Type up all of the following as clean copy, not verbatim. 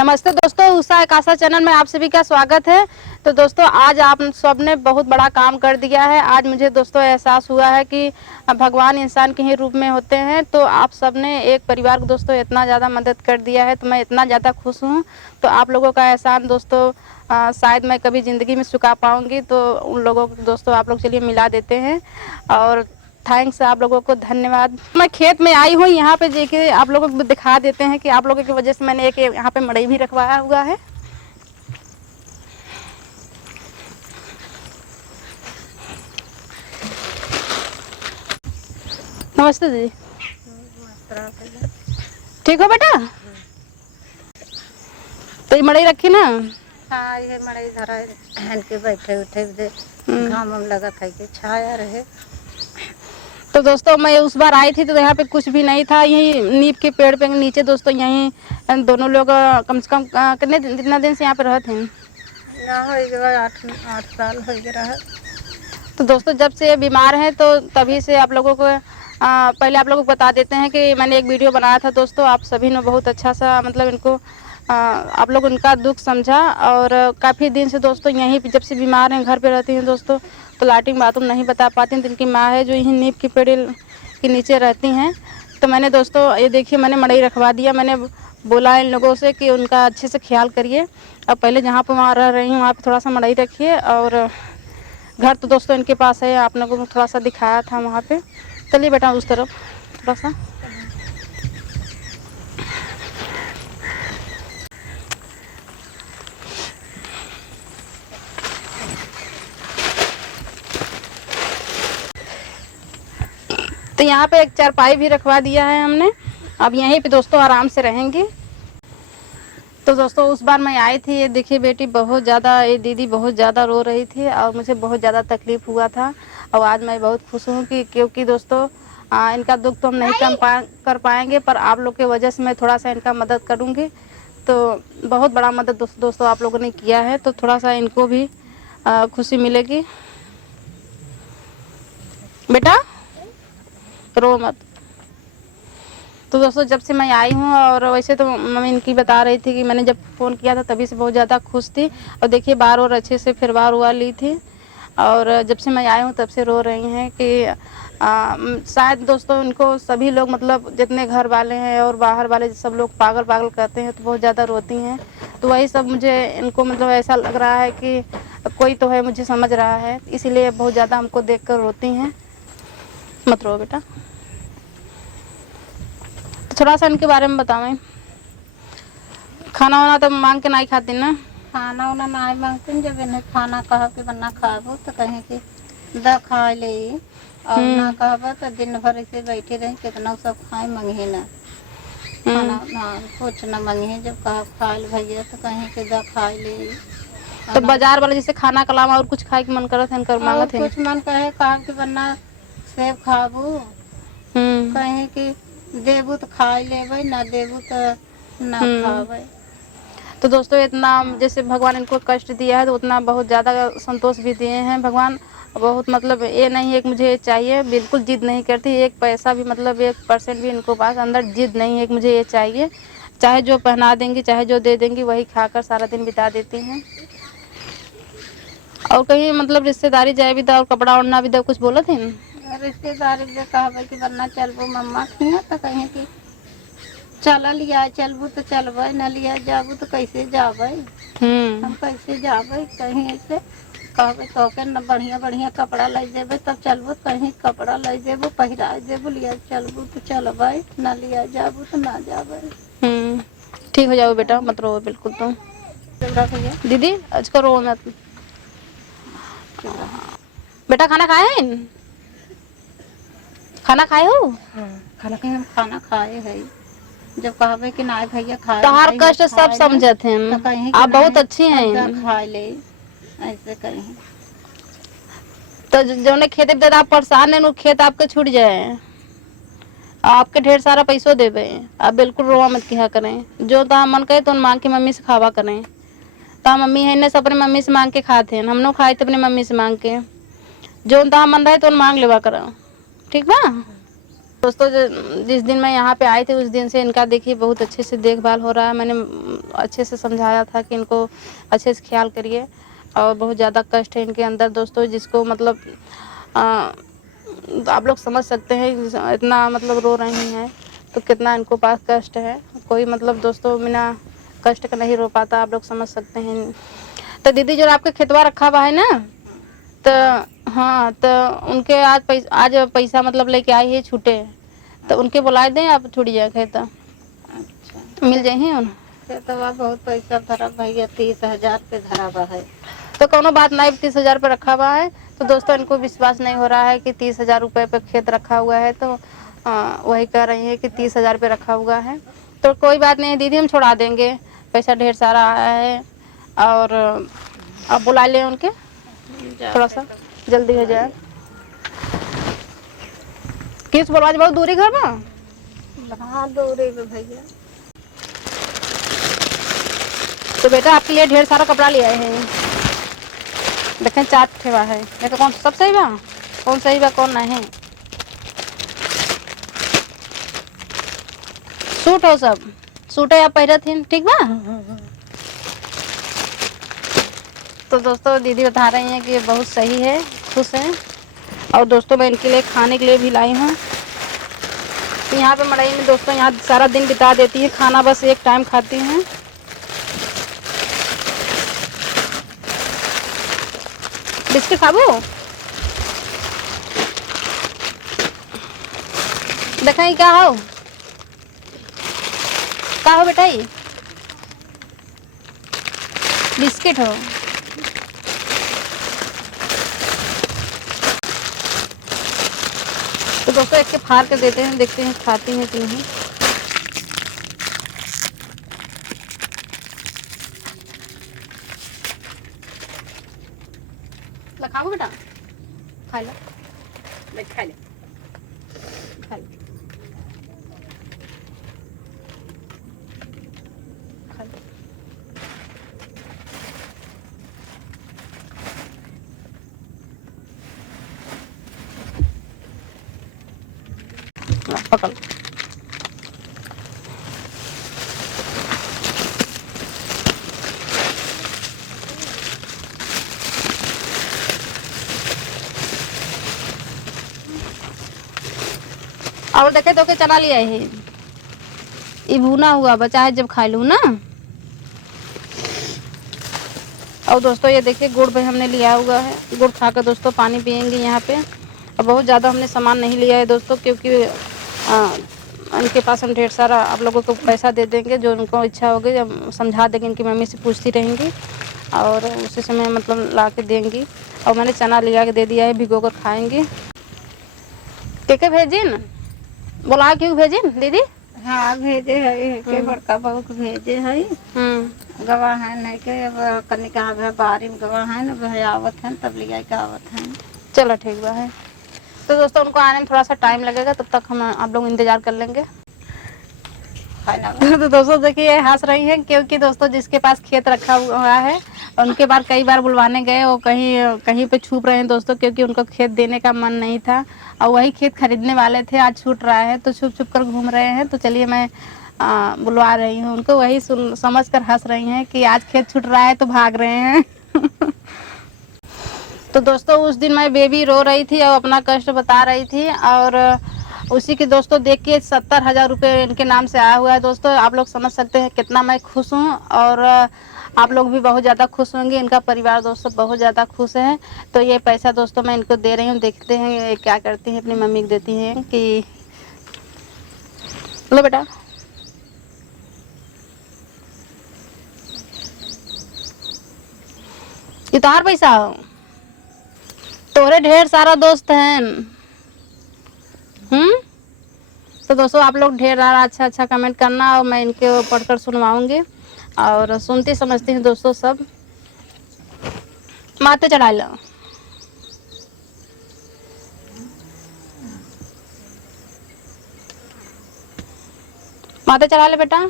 नमस्ते दोस्तों, उषा आकाशा चैनल में आप सभी का स्वागत है। तो दोस्तों आज आप सब ने बहुत बड़ा काम कर दिया है। आज मुझे दोस्तों एहसास हुआ है कि भगवान इंसान के ही रूप में होते हैं। तो आप सब ने एक परिवार को दोस्तों इतना ज़्यादा मदद कर दिया है, तो मैं इतना ज़्यादा खुश हूँ। तो आप लोगों का एहसान दोस्तों शायद मैं कभी ज़िंदगी में चुका पाऊँगी। तो उन लोगों को दोस्तों आप लोग चलिए मिला देते हैं और थैंक्स आप लोगों को, धन्यवाद। मैं खेत में आई हूँ, यहाँ पे देखिए आप लोगों को दिखा देते हैं कि आप लोगों की वजह से मैंने एक यहाँ पे मड़ई भी रखवाया हुआ है। नमस्ते दीदी। ठीक हो बेटा? तो ये मड़ई रखी ना? हाँ, ये मड़ई धरा है के बैठे उठे घाम लगा था कि छाया रहे। तो दोस्तों मैं उस बार आई थी तो यहाँ पे कुछ भी नहीं था। यही नीम के पेड़ पे नीचे दोस्तों यहीं दोनों लोग कम से कम कितना दिन से यहाँ पे रहते हैं? यहाँ 8 साल हो गया है। तो दोस्तों जब से ये बीमार हैं तो तभी से आप लोगों को पहले आप लोगों को बता देते हैं कि मैंने एक वीडियो बनाया था दोस्तों। आप सभी ने बहुत अच्छा सा मतलब इनको आप लोग उनका दुख समझा। और काफ़ी दिन से दोस्तों यहीं पे जब से बीमार हैं घर पे रहती हैं दोस्तों, तो लैट्रिन बाथरूम नहीं बता पाती हैं। तो इनकी माँ है जो यहीं नीम के पेड़ के नीचे रहती हैं। तो मैंने दोस्तों ये देखिए मैंने मड़ई रखवा दिया। मैंने बोला इन लोगों से कि उनका अच्छे से ख्याल करिए। अब पहले जहाँ पर वहाँ रह रही हूँ वहाँ पर थोड़ा सा मड़ई रखिए। और घर तो दोस्तों इनके पास है, आप लोगों को थोड़ा सा दिखाया था वहाँ पे। चलिए बेटा उस तरफ थोड़ा सा। तो यहाँ पे एक चारपाई भी रखवा दिया है हमने। अब यहीं पे दोस्तों आराम से रहेंगे। तो दोस्तों उस बार मैं आई थी, ये देखिए बेटी बहुत ज़्यादा, ये दीदी बहुत ज़्यादा रो रही थी और मुझे बहुत ज़्यादा तकलीफ़ हुआ था। और आज मैं बहुत खुश हूँ कि क्योंकि दोस्तों इनका दुख तो हम नहीं कर पाएंगे, पर आप लोग के वजह से मैं थोड़ा सा इनका मदद करूँगी। तो बहुत बड़ा मदद दोस्तों आप लोगों ने किया है, तो थोड़ा सा इनको भी खुशी मिलेगी। बेटा रो मत। तो दोस्तों जब से मैं आई हूँ, और वैसे तो मम्मी इनकी बता रही थी कि मैंने जब फ़ोन किया था तभी से बहुत ज़्यादा खुश थी। और देखिए बार और अच्छे से फिर बार हुआ ली थी। और जब से मैं आई हूँ तब से रो रही हैं कि शायद दोस्तों इनको सभी लोग मतलब जितने घर वाले हैं और बाहर वाले सब लोग पागल पागल कहते हैं, तो बहुत ज़्यादा रोती हैं। तो वही सब मुझे इनको मतलब ऐसा लग रहा है कि कोई तो है मुझे समझ रहा है, इसीलिए बहुत ज़्यादा हमको देख कर रोती हैं। मत रो बेटा। थोड़ा सा इनके बारे में बतावें। खाना वाना तो मांग के नहीं खाती ना? खाना वाना नहीं मांगती, जब इन्हें खाना कहा कि बना खाबो तो कहें कि द खा ले, और ना कहबो तो दिन भर ऐसे बैठे रहे कितना सब खाए मंगे ना खाना ना कुछ ना मंगे। जब कहा खा ले भैया तो कहें कि द खा ले। तो बाजार वाला जैसे खाना के अलावा और कुछ खाए के मन करत है, मांगत है? कुछ मन कहे कहा कि बना सेब खाबू, कहें कि देबू तो खा लेबै, ना देबू तो ना खाबै। तो दोस्तों इतना जैसे भगवान इनको कष्ट दिया है तो उतना बहुत ज़्यादा संतोष भी दिए हैं भगवान। बहुत मतलब ये नहीं है कि मुझे ये चाहिए, बिल्कुल जिद नहीं करती। एक पैसा भी मतलब 1% भी इनको पास अंदर जिद नहीं है कि मुझे ये चाहिए। चाहे जो पहना देंगी, चाहे जो दे देंगी, वही खाकर सारा दिन बिता देती हैं। और कहीं मतलब रिश्तेदारी जाए भी था और कपड़ा ओढ़ना भी था, कुछ बोला थे? रिश्तेदारी से कहबै कि बनना चलबो मम्मा खिया तो कहें कि चल लिया चलबू तो चलबै, न लिया जाबू तो कैसे जाबै, हम कैसे जाबै। कहीं ऐसे कहबै तो के न बढ़िया बढ़िया कपड़ा ले जेबै तब चलबू, कहीं कपड़ा ले जेबू पहिरा जेबू, लिया चलबू तो चलबै, न लिया जाबू तो ना जाबै। ठीक हो जाओ बेटा, मत रो बिल्कुल। तुम दीदी आज को रो मत। बेटा खाना खाए हैं? खाना खाए हो? खाना खाए है। जब कहबे कि ना भैया खाए, तो हर कष्ट सब समझते हैं, आप बहुत अच्छी हैं। खा ले ऐसे कहीं। तो जो ने खेते पे आप परेशान है, खेत आपके छूट जाए, आपके ढेर सारा पैसों देवे, आप बिल्कुल रोवा मत किया करें। जो तो मन करे तो मांग के मम्मी से खावा करें। तो मम्मी है ने सब अपने मम्मी से मांग के खाते हैं, हम लोग खाए थे अपने मम्मी से मांग के। जो तो मन रहे तो मांग लेवा करो, ठीक बा? दोस्तों जिस दिन मैं यहाँ पे आई थी उस दिन से इनका देखिए बहुत अच्छे से देखभाल हो रहा है। मैंने अच्छे से समझाया था कि इनको अच्छे से ख्याल करिए, और बहुत ज़्यादा कष्ट है इनके अंदर दोस्तों, जिसको मतलब आप लोग समझ सकते हैं इतना मतलब रो रही हैं तो कितना इनको पास कष्ट है। कोई मतलब दोस्तों बिना कष्ट का नहीं रो पाता, आप लोग समझ सकते हैं। तो दीदी जो आपके खेतवा रखा हुआ है ना, तो हाँ, तो उनके आज पैसा मतलब लेके आई है छूटे, तो उनके बुलाए दें आप छूट जाए खेत, अच्छा मिल जाए उन खेतवा बहुत पैसा धरा भैया, 30,000 पे धरा हुआ है। तो कोनो बात नहीं, 30,000 पे रखा हुआ है। तो दोस्तों इनको विश्वास नहीं हो रहा है कि 30,000 रुपये पे खेत रखा हुआ है, तो वही कह रही है कि 30,000 पे रखा हुआ है। तो कोई बात नहीं दीदी, हम छोड़ा देंगे, पैसा ढेर सारा आया है। और आप बुला लें उनके, थोड़ा सा जल्दी हो जाए। किस बोलवा बहुत दूरी घर में? हाँ दूरी में भैया। तो बेटा आपके लिए ढेर सारा कपड़ा ले आए हैं, देखें 4 ठेवा है। देखो कौन सब सही बा, कौन सही बा कौन नहीं। सूट हो सब, सूट है आप पहरे थी, ठीक बा। तो दोस्तों दीदी बता रही हैं कि बहुत सही है, खुश हैं। और दोस्तों मैं इनके लिए खाने के लिए भी लाई हूँ। यहाँ पे मड़ई में दोस्तों यहाँ सारा दिन बिता देती है, खाना बस एक टाइम खाती हैं। बिस्किट खाबो, देखें क्या हो बेटा, ये बिस्किट हो। तो दोस्तों एक के फाड़ के देते हैं, देखते हैं खाती हैं कि नहीं। खाओ बेटा, खा लो, खा ले, खा ले, खा ले। पकड़। और देखे तो के चना लिया है, ये भुना हुआ बचा है, जब खा लूँ ना। और दोस्तों ये देखिए गुड़ भी हमने लिया हुआ है, गुड़ खा कर दोस्तों पानी पियेंगे यहाँ पे। और बहुत ज़्यादा हमने सामान नहीं लिया है दोस्तों, क्योंकि इनके पास हम ढेर सारा आप लोगों को पैसा दे देंगे, जो उनको इच्छा होगी जब समझा देंगे, इनकी मम्मी से पूछती रहेंगी और उसी समय मतलब ला के देंगी। और मैंने चना लिया के दे दिया है, भिगो कर खाएंगे। के भेजिन, बोला क्यों भेजिन दीदी? हाँ भेजे है के बड़का बहू को भेजे है। गवाह है नहीं के, अब कन्नी कहा है बारी में गवाह है ना, भाई आवत है तब लिया के आवत है। चलो ठीक बा है। तो दोस्तों उनको आने में थोड़ा सा टाइम लगेगा, तब तक हम आप लोग इंतजार कर लेंगे। तो दोस्तों देखिए हंस रही हैं, क्योंकि दोस्तों जिसके पास खेत रखा हुआ है उनके बार कई बार बुलवाने गए, वो कहीं पे छुप रहे हैं दोस्तों, क्योंकि उनको खेत देने का मन नहीं था। और वही खेत खरीदने वाले थे, आज छूट रहा है तो छुप छुप कर घूम रहे हैं। तो चलिए मैं बुलवा रही हूँ उनको, वही समझ कर हंस रही हैं कि आज खेत छूट रहा है तो भाग रहे हैं। तो दोस्तों उस दिन मैं बेबी रो रही थी और अपना कष्ट बता रही थी, और उसी के दोस्तों देख के 70,000 रुपये इनके नाम से आया हुआ है दोस्तों। आप लोग समझ सकते हैं कितना मैं खुश हूँ, और आप लोग भी बहुत ज़्यादा खुश होंगे, इनका परिवार दोस्तों बहुत ज़्यादा खुश है। तो ये पैसा दोस्तों मैं इनको दे रही हूँ, देखते हैं ये क्या करती हैं, अपनी मम्मी को देती हैं कि लो बेटा। ये तुम्हारा पैसा हो, तोरे ढेर सारा दोस्त हैं। तो दोस्तों आप लोग ढेर सारा अच्छा अच्छा कमेंट करना, और मैं इनके पढ़कर सुनवाऊंगी, और सुनती समझती हूँ दोस्तों सब। माते चढ़ा लो, माते चढ़ा ले बेटा।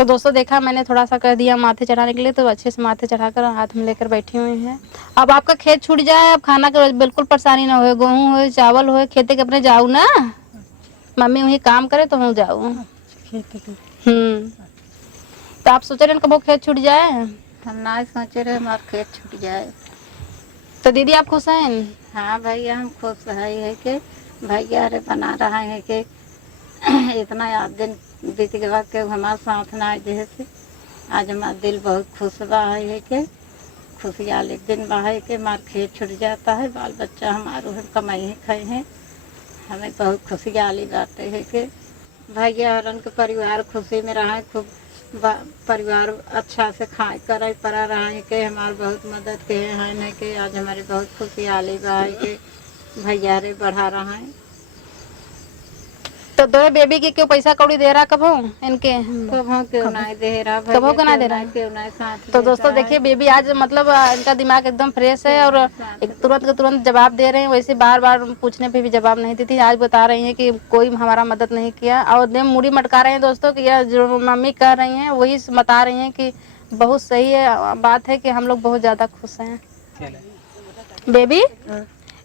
तो दोस्तों देखा मैंने थोड़ा सा कर दिया माथे चढ़ाने के लिए, तो अच्छे से माथे चढ़ाकर हाथ में लेकर बैठी हुई हैं। अब आपका खेत छूट जाए, अब खाना का बिल्कुल परेशानी ना हो, गेहूँ हो चावल हो खेते के अपने जाऊ ना, मम्मी वही काम करे तो हूँ जाऊँ। तो आप सोच रहे हैं कब खेत छूट जाए? हम ना सोचे रहे हमारा खेत छूट जाए। तो दीदी आप खुश हैं? हाँ भैया हम खुश है कि भैया अरे बना रहा है कि इतना याद दिन बीत गया के हमारे साथ ना आए से आज हमारा दिल बहुत खुश बा है कि खुशहाल एक दिन बा है कि हमारा खेत छूट जाता है, बाल बच्चा हमारे कमाई खाए हैं, हमें बहुत खुशहाली बात है कि भैया और उनके परिवार खुशी में रहा है, खूब परिवार अच्छा से खाए करे पड़ा रहा है कि हमारे बहुत मदद के हैं नहीं कि आज हमारी बहुत खुशहाली बा है कि भैया रे बढ़ा रहा है। तो दो बेबी के क्यों पैसा कौड़ी दे रहा कब इनके? कब क्यों नहीं दे रहा, कब को ना दे रहा, क्यों नहीं साथ। तो दोस्तों देखिए बेबी आज मतलब इनका दिमाग एकदम फ्रेश है और एक तुरंत के तुरंत जवाब दे रहे हैं, वैसे बार बार पूछने पे भी जवाब नहीं देती। आज बता रही हैं कि कोई हमारा मदद नहीं किया और एकदम मुड़ी मटका रहे हैं दोस्तों कि यह जो मम्मी कह रही हैं वही बता रही हैं कि बहुत सही है, बात है कि हम लोग बहुत ज्यादा खुश हैं। बेबी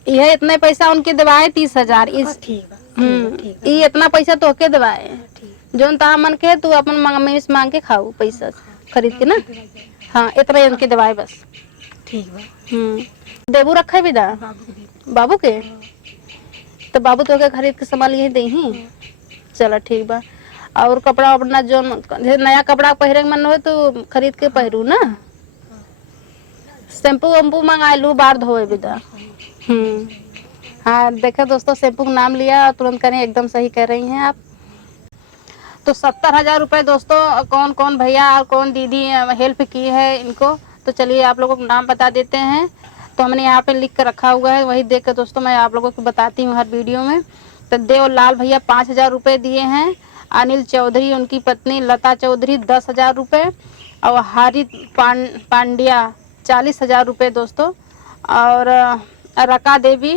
यह इतने पैसा उनके दवाए 30,000 इस ये इतना पैसा तो के दवाए जो ता मन के तू अपन मम्मी से मांग के खाओ पैसा खरीद के ना। हाँ इतना इनके दवाए बस ठीक है। देबू रखा है विदा बाबू के, तो बाबू तो के खरीद के सामान यही दे ही। चलो ठीक बा। और कपड़ा अपना जो नया कपड़ा पहरे के मन हो तो खरीद के पहरू ना। शैम्पू वैम्पू मंगा लू बार धोए विदा। हाँ देखो दोस्तों शैम्पू का नाम लिया तुरंत करें, एकदम सही कह रही हैं आप। तो 70,000 रुपये दोस्तों कौन कौन भैया और कौन दीदी हेल्प की है इनको, तो चलिए आप लोगों को नाम बता देते हैं। तो हमने यहाँ पे लिख कर रखा हुआ है, वही देख कर दोस्तों मैं आप लोगों को बताती हूँ हर वीडियो में। तो देवलाल भैया 5,000 रुपये दिए हैं, अनिल चौधरी उनकी पत्नी लता चौधरी 10,000 रुपये और हारित पांड्या 40,000 रुपये दोस्तों, और रका देवी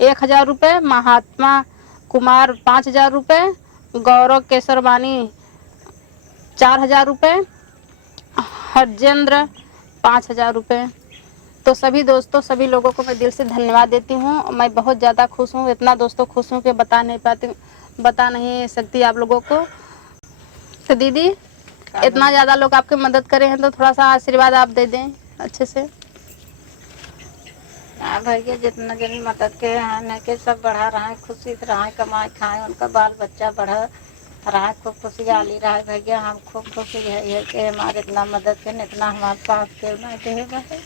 1,000 रुपये, महात्मा कुमार 5,000 रुपये, गौरव केसरवानी 4,000 रुपये, हरजेंद्र 5,000 रुपये। तो सभी दोस्तों सभी लोगों को मैं दिल से धन्यवाद देती हूँ। मैं बहुत ज़्यादा खुश हूँ, इतना दोस्तों खुश हूँ कि बता नहीं सकती आप लोगों को। तो दीदी इतना ज़्यादा लोग आपकी मदद करे हैं तो थोड़ा सा आशीर्वाद आप दे दें अच्छे से। हाँ भैया जितना जन मदद के हैं के सब बढ़ा रहा है, खुशी से रहा है, कमाए खाए, उनका बाल बच्चा बढ़ा रहा है, खूब खुशहाली रहा है। भैया हम खूब खुशी है कि हमारे इतना मदद के इतना हमारे साथ क्यों ना दे।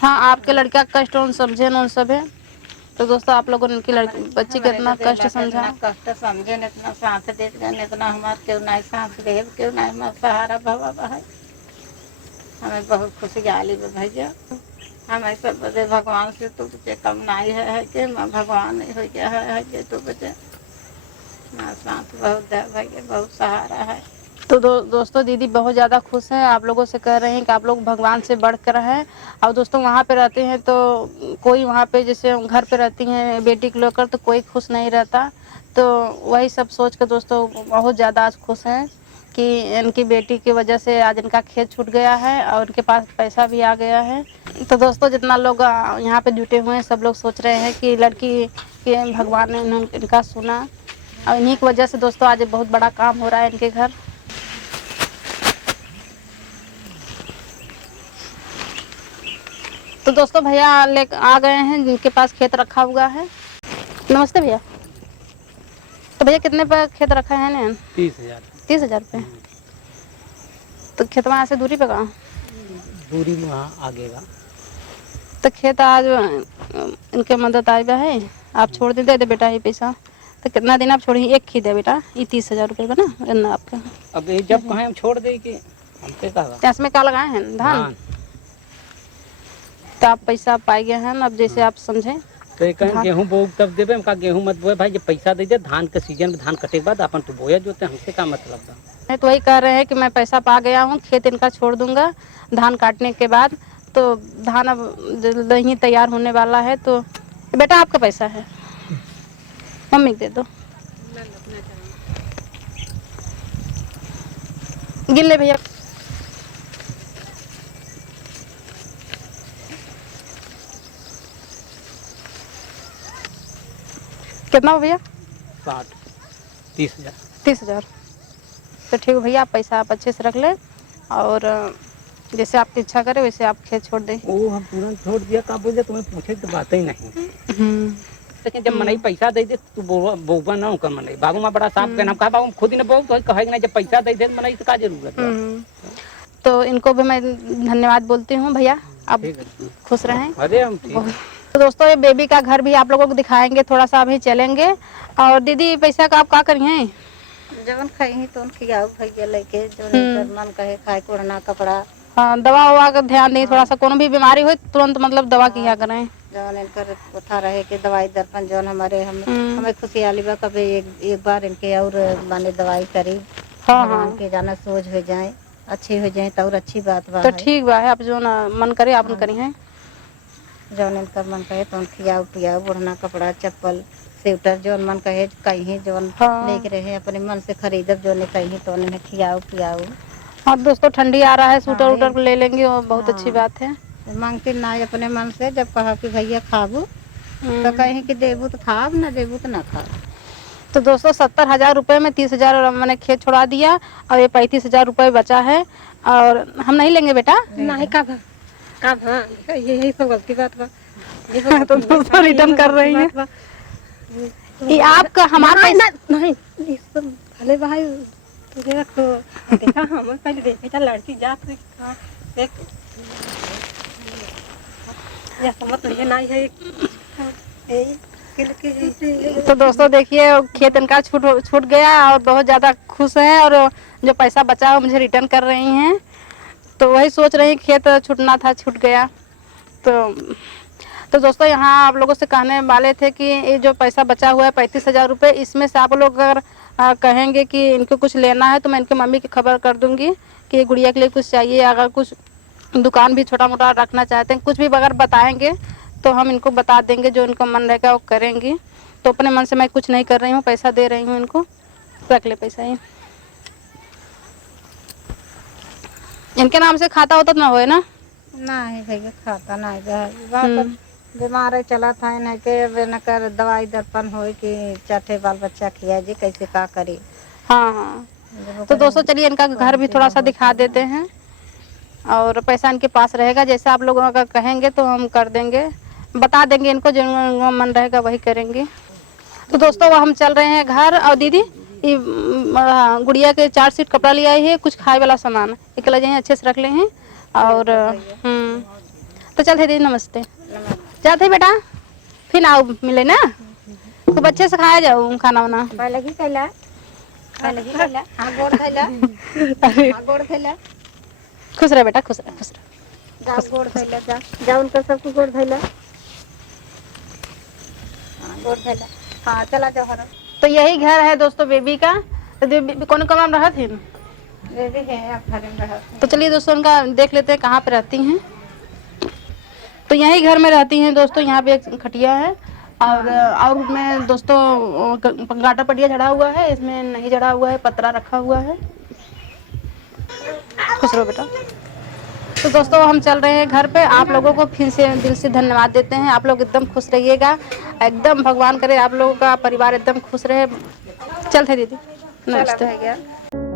हाँ आपके लड़का कष्ट उन समझे उन सब है, तो दोस्तों आप लोगों ने उनकी लड़की बच्ची का इतना कष्ट समझा, कष्ट समझे इतना साथ दे इतना हमारे क्यों ना साथ दे, क्यों ना हमारा सहारा भवा है, हमें बहुत खुशहाली है भैया। हमें सब बजे भगवान से तू बचे कम नहीं है कि मैं भगवान हो गया है कि तू बचे हमारे साथ बहुत भैया बहुत सहारा है। तो दोस्तों दीदी बहुत ज़्यादा खुश हैं, आप लोगों से कह रहे हैं कि आप लोग भगवान से बढ़कर हैं। और दोस्तों वहाँ पे रहते हैं तो कोई वहाँ पे जैसे घर पे रहती हैं बेटी को लेकर तो कोई खुश नहीं रहता, तो वही सब सोच कर दोस्तों बहुत ज़्यादा आज खुश हैं कि इनकी बेटी की वजह से आज इनका खेत छूट गया है और उनके पास पैसा भी आ गया है। तो दोस्तों जितना लोग यहाँ पे जुटे हुए हैं सब लोग सोच रहे हैं कि लड़की के भगवान ने इनका सुना और इन्हीं की वजह से दोस्तों आज बहुत बड़ा काम हो रहा है इनके घर। तो दोस्तों भैया ले आ गए हैं जिनके पास खेत रखा हुआ है। नमस्ते भैया। तो भैया कितने पे खेत रखा है ना? 30,000। 30,000 रुपये। तो खेत वहाँ से दूरी पे कहाँ? दूरी में वहाँ आगे का। तो खेत आज इनके मदद आए है, आप छोड़ दे बेटा ये पैसा। तो कितना दिन आप छोड़ी? एक ही दे बेटा, ये 30,000 रुपये बना ना आपका। अब ये जब कहें हम छोड़ दे के हमसे कहा। इसमें क्या लगाए हैं? धान। तो आप पैसा पाए गए हैं अब जैसे आप समझें। तो ये कहें गेहूँ बो तब देवे, हम कहा गेहूँ मत बोए भाई, जब पैसा दे दे धान के सीजन में धान कटे के बाद अपन तो बोया जोते, हमसे क्या मतलब था। तो वही कह रहे हैं कि मैं पैसा पा गया हूँ, खेत इनका छोड़ दूंगा धान काटने के बाद, तो धान अब जल्द ही तैयार होने वाला है। तो बेटा आपका पैसा है, मम्मी दे दो। गिन ले भैया। कितना हो भैया? 60 30,000। 30,000। तो ठीक है भैया, आप पैसा आप अच्छे से रख लें और जैसे आपकी इच्छा करे वैसे आप खेत छोड़ दें। वो हम तुरंत छोड़ दिया, का बोले तुम्हें पूछे तो बात ही नहीं। लेकिन जब मनई पैसा दे दे तू बोबा ना कर मनई बाबू में बड़ा साफ कहना कहा बाबू खुद ही ने बहुत कहेगा ना, जब पैसा दे दे मनई तो का जरूरत है। तो इनको भी मैं धन्यवाद बोलती हूँ भैया, आप खुश रहें। अरे हम ठीक। तो दोस्तों ये बेबी का घर भी आप लोगों को दिखाएंगे, थोड़ा सा अभी चलेंगे। और दीदी पैसा का आप क्या करिए? जवन खाई तो खियाऊ भैया लेके जो मन कहे खाए कोड़ना कपड़ा। हाँ, दवा ववा का ध्यान दें थोड़ा सा, कोनो भी बीमारी हो तुरंत मतलब दवा किया करें। जवन इनकर उठा रहे के दवाई दर्पण जवन हमारे हमें खुशहाली बा कभी एक बार इनके और माने दवाई करी। हाँ के जाना सोच हो जाए, अच्छी हो जाए तो और अच्छी बात बा। तो ठीक बा है, आप जो ना मन करे आप करी हैं। जवन इनका मन कहे तो खियाऊ पियाऊ, ओढ़ना कपड़ा चप्पल स्वेटर जवन मन कहे कहीं जवन लेके रहे अपने मन से खरीदब जो नहीं कहीं तो उन्हें खियाऊ पियाऊ। हाँ दोस्तों ठंडी आ रहा है, स्वेटर वूटर ले लेंगे और बहुत अच्छी बात है। मांगती ना अपने मन से, जब कहा कि भैया खाबू तो कहीं कि देबू तो खाब, ना देबू तो ना खाब। तो दोस्तों 70,000 रुपये में 30,000 मैंने खेत छोड़ा दिया और ये 35,000 रुपये बचा है। और हम नहीं लेंगे बेटा, नहीं कब यही सब गलती बात बा। तो दोस्तों रिटर्न कर रही हैं। ये आपका हमारा नहीं भले भाई तुझे रखो देखा हम पहले देखे लड़की जात एक या समझ ये नहीं है। तो दोस्तों देखिए खेत इनका छूट गया और बहुत ज़्यादा खुश है और जो पैसा बचा है मुझे रिटर्न कर रही हैं। तो वही सोच रही खेत छूटना था, छूट गया। तो दोस्तों यहाँ आप लोगों से कहने वाले थे कि ये जो पैसा बचा हुआ है 35,000 रुपये, इसमें से आप लोग अगर कहेंगे कि इनको कुछ लेना है तो मैं इनकी मम्मी की खबर कर दूंगी कि गुड़िया के लिए कुछ चाहिए। अगर कुछ दुकान भी छोटा मोटा रखना चाहते हैं, कुछ भी अगर बताएंगे तो हम इनको बता देंगे, जो इनको मन रहेगा वो करेंगी। तो अपने मन से मैं कुछ नहीं कर रही हूँ, पैसा दे रही हूँ इनको, रख ले पैसा। ये इनके नाम से खाता होता तो ना होए ना? नहीं भैया खाता नहीं, बीमार चला था इन्हें के न कर दवाई दर्पण हो कि चाटे बाल बच्चा खिया जी कैसे का करे। हाँ हाँ। तो दोस्तों चलिए इनका घर भी थोड़ा सा दिखा देते हैं और पैसा इनके पास रहेगा, जैसे आप लोग अगर कहेंगे तो हम कर देंगे, बता देंगे इनको, जो मन रहेगा वही करेंगे। तो दोस्तों हम चल रहे हैं घर। और दीदी ये गुड़िया के 4 सीट कपड़ा लिया है, कुछ खाए वाला सामान निकल जाए अच्छे से रख ले हैं। और तो चलते दीदी, नमस्ते। जाते बेटा, फिर आओ मिले ना, खूब अच्छे से खाया जाओ खाना वाना। खुश रहे बेटा, खुश रहे, खुश रहे। गोड़ धैला जा उनका सबको गोड़ धैला। गोड़ धैला, हाँ चला जाओ। तो यही घर है दोस्तों बेबी का। तो बेबी कौन कम रहा थी? बेबी है आप घर में रहा। तो चलिए दोस्तों उनका देख लेते हैं कहाँ पे रहती हैं। तो यही घर में रहती हैं दोस्तों, यहाँ पे एक खटिया है और में दोस्तों गाटा पटिया चढ़ा हुआ है, इसमें नहीं चढ़ा हुआ है, पतरा रखा हुआ है। खुश रहो बेटा। तो दोस्तों हम चल रहे हैं घर पे। आप लोगों को फिर से दिल से धन्यवाद देते हैं, आप लोग एकदम खुश रहिएगा, एकदम भगवान करे आप लोगों का परिवार एकदम खुश रहे। चलते दीदी, नमस्ते।